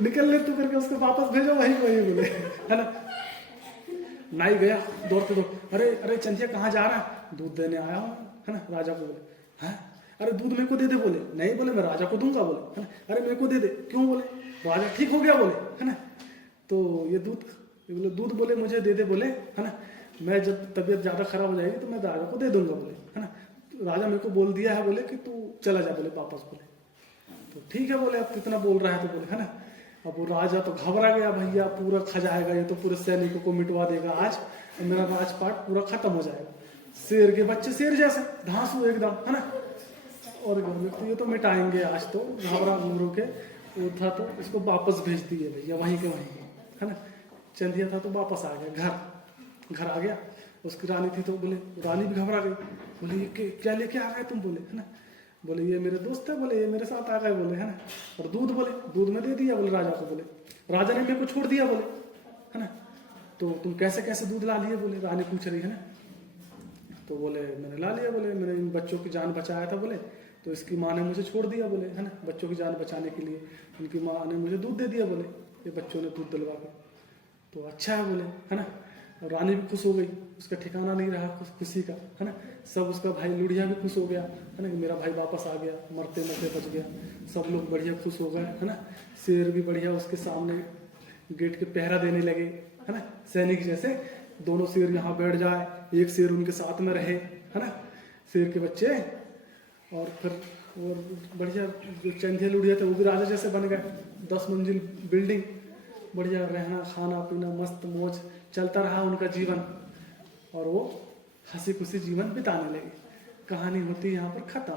निकल ले तू करके उसको वापस भेजो वही, बोले, है ना। नाई गया दौड़ते दौड़, अरे चंदिया कहाँ जा रहा है, दूध देने आया हूँ, है ना। राजा को बोले, हैं अरे दूध मेरे को दे दे, बोले नहीं, बोले मैं राजा को दूंगा, बोले है ना। अरे मेरे को दे दे, क्यों, बोले राजा ठीक हो गया, बोले है ना। तो ये बोले दूध, बोले मुझे दे दे, बोले है ना, मैं जब तबीयत ज़्यादा खराब हो जाएगी तो मैं राजा को दे दूंगा, बोले है ना। तो राजा मेरे को बोल दिया है, बोले कि तू चला जा, बोले वापस, बोले तो ठीक है, बोले अब कितना बोल रहा है तो, बोले है ना। अब वो राजा तो घबरा गया, भैया पूरा खा जाएगा ये तो, पूरे सैनिकों को मिटवा देगा आज, मेरा राजपाट पूरा खत्म हो जाएगा। शेर के बच्चे शेर जैसे धांसू एकदम, है ना। और तो ये तो मिटाएंगे आज, तो घबरा गुरु के वो था तो इसको वापस भेज दिए भैया, वहीं के वहीं, है ना। चंदिया था तो वापस आ गया, घर आ गया। उसकी रानी थी तो बोले, रानी भी घबरा गई, बोले ये क्या लेके आ गए तुम, बोले है ना। बोले ये मेरे दोस्त है, बोले ये मेरे साथ आ गए, बोले है ना। और दूध, बोले दूध में दे दिया, बोले राजा को, बोले राजा ने मेरे को छोड़ दिया, बोले है ना। तो तुम कैसे कैसे दूध ला लिए, बोले रानी पूछ रही है ना। तो बोले मैंने ला लिया, बोले मैंने इन बच्चों की जान बचाया था, बोले तो इसकी माँ ने मुझे छोड़ दिया, बोले है ना। बच्चों की जान बचाने के लिए इनकी माँ ने मुझे दूध दे दिया, बोले ये बच्चों ने दूध दिलवा के, तो अच्छा है, बोले है ना। और रानी भी खुश हो गई, उसका ठिकाना नहीं रहा खुशी का, है ना। सब उसका भाई लुढ़िया भी खुश हो गया, है ना, कि मेरा भाई वापस आ गया, मरते मरते बच गया। सब लोग बढ़िया खुश हो गए, है ना। शेर भी बढ़िया उसके सामने गेट के पहरा देने लगे, है ना, सैनिक जैसे। दोनों शेर यहाँ बैठ जाए, एक शेर उनके साथ में रहे, है ना, शेर के बच्चे। और फिर और बढ़िया जो चंदिया लुढ़िया थे वो भी राजा जैसे बन गए, 10 मंजिल बिल्डिंग, बढ़िया रहना खाना पीना मस्त मौज चलता रहा उनका जीवन, और वो हंसी खुशी जीवन बिताने लगे। कहानी होती है यहाँ पर खत्म।